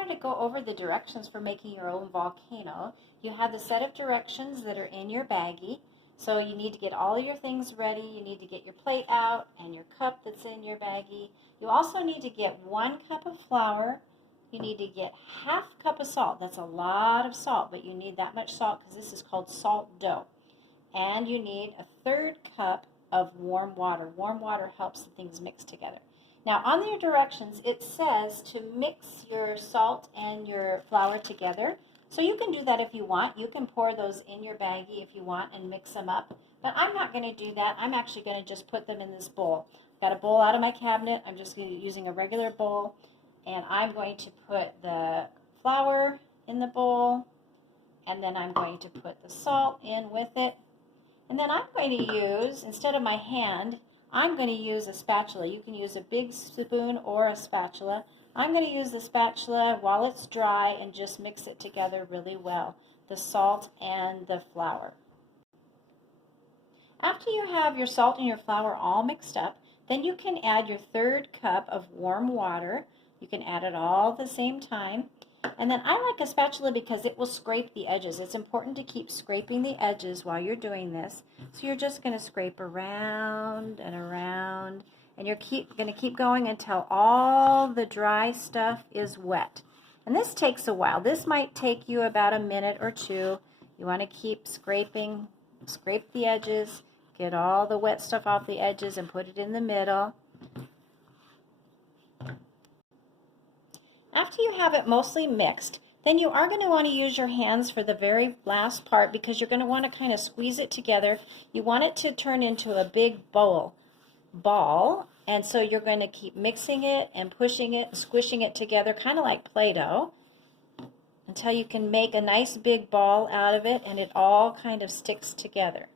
wanted to go over the directions for making your own volcano. You have the set of directions that are in your baggie. So you need to get all of your things ready. You need to get your plate out and your cup that's in your baggie. You also need to get 1 cup of flour. You need to get ½ cup of salt. That's a lot of salt, but you need that much salt because this is called salt dough. And you need a 1/3 cup of warm water. Warm water helps the things mix together. Now on your directions it says to mix your salt and your flour together. So you can do that if you want. You can pour those in your baggie if you want and mix them up. But I'm not going to do that. I'm actually going to just put them in this bowl. I've got a bowl out of my cabinet. I'm just using a regular bowl. And I'm going to put the flour in the bowl. And then I'm going to put the salt in with it. And then I'm going to use, instead of my hand, I'm going to use a spatula. You can use a big spoon or a spatula. I'm going to use the spatula while it's dry and just mix it together really well, the salt and the flour. After you have your salt and your flour all mixed up, then you can add your 1/3 cup of warm water. You can add it all at the same time. And then I like a spatula because it will scrape the edges. It's important to keep scraping the edges while you're doing this. So you're just going to scrape around and around. And you're going to keep going until all the dry stuff is wet. And this takes a while. This might take you about a minute or two. You want to keep scraping, scrape the edges, get all the wet stuff off the edges and put it in the middle. After you have it mostly mixed, then you are going to want to use your hands for the very last part because you're going to want to kind of squeeze it together. You want it to turn into a big ball, and so you're going to keep mixing it and pushing it and squishing it together, kind of like Play-Doh, until you can make a nice big ball out of it and it all kind of sticks together.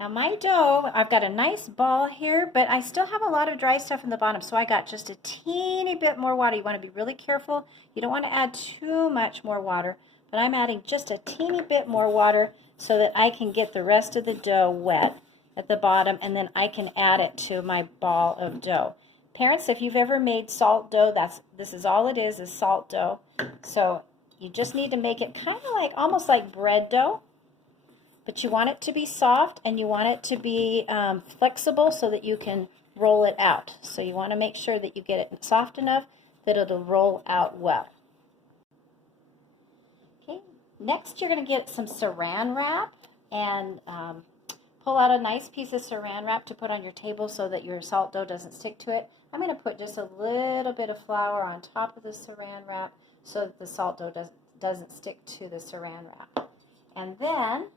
Now my dough, I've got a nice ball here, but I still have a lot of dry stuff in the bottom, so I got just a teeny bit more water. You want to be really careful. You don't want to add too much more water, but I'm adding just a teeny bit more water so that I can get the rest of the dough wet at the bottom, and then I can add it to my ball of dough. Parents, if you've ever made salt dough, this is all it is salt dough. So you just need to make it kind of like, almost like bread dough. But you want it to be soft and you want it to be flexible so that you can roll it out. So you want to make sure that you get it soft enough that it'll roll out well. Okay, next you're going to get some saran wrap and pull out a nice piece of saran wrap to put on your table so that your salt dough doesn't stick to it. I'm going to put just a little bit of flour on top of the saran wrap so that the salt dough doesn't stick to the saran wrap. And then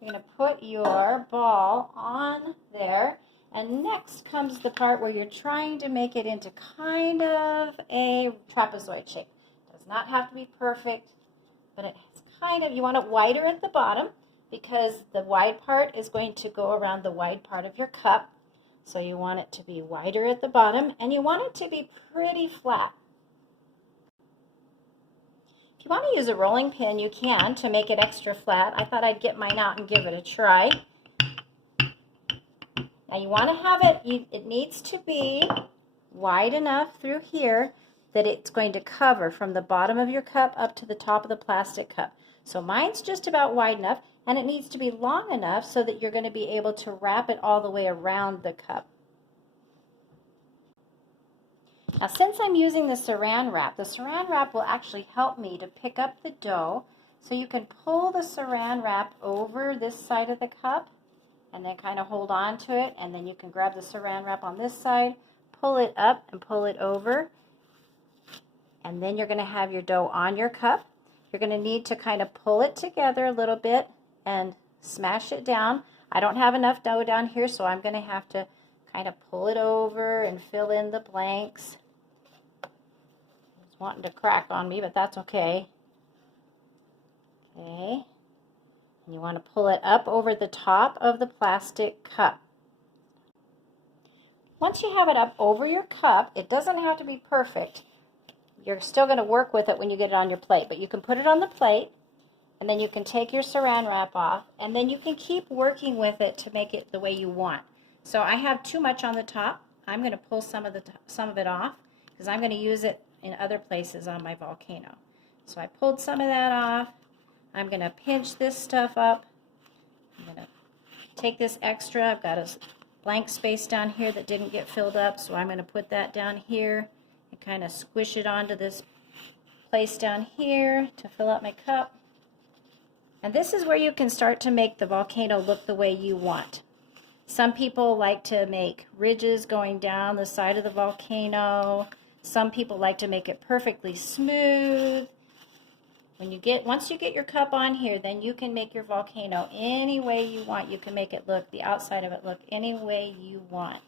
you're going to put your ball on there, and next comes the part where you're trying to make it into kind of a trapezoid shape. It does not have to be perfect, but it's kind of, you want it wider at the bottom because the wide part is going to go around the wide part of your cup. So you want it to be wider at the bottom, and you want it to be pretty flat. If you want to use a rolling pin, you can to make it extra flat. I thought I'd get mine out and give it a try. Now you want to have it needs to be wide enough through here that it's going to cover from the bottom of your cup up to the top of the plastic cup. So mine's just about wide enough, and it needs to be long enough so that you're going to be able to wrap it all the way around the cup. Now since I'm using the saran wrap will actually help me to pick up the dough. So you can pull the saran wrap over this side of the cup and then kind of hold on to it, and then you can grab the saran wrap on this side, pull it up and pull it over, and then you're going to have your dough on your cup. You're going to need to kind of pull it together a little bit and smash it down. I don't have enough dough down here, so I'm going to have to kind of pull it over and fill in the blanks. It's wanting to crack on me, but that's okay. Okay. And you want to pull it up over the top of the plastic cup. Once you have it up over your cup, it doesn't have to be perfect. You're still going to work with it when you get it on your plate, but you can put it on the plate, and then you can take your saran wrap off, and then you can keep working with it to make it the way you want. So I have too much on the top. I'm going to pull some of it off because I'm going to use it in other places on my volcano. So I pulled some of that off. I'm going to pinch this stuff up. I'm going to take this extra. I've got a blank space down here that didn't get filled up, so I'm going to put that down here and kind of squish it onto this place down here to fill up my cup. And this is where you can start to make the volcano look the way you want. Some people like to make ridges going down the side of the volcano. Some people like to make it perfectly smooth. Once you get your cup on here, then you can make your volcano any way you want. You can make it look, the outside of it look any way you want.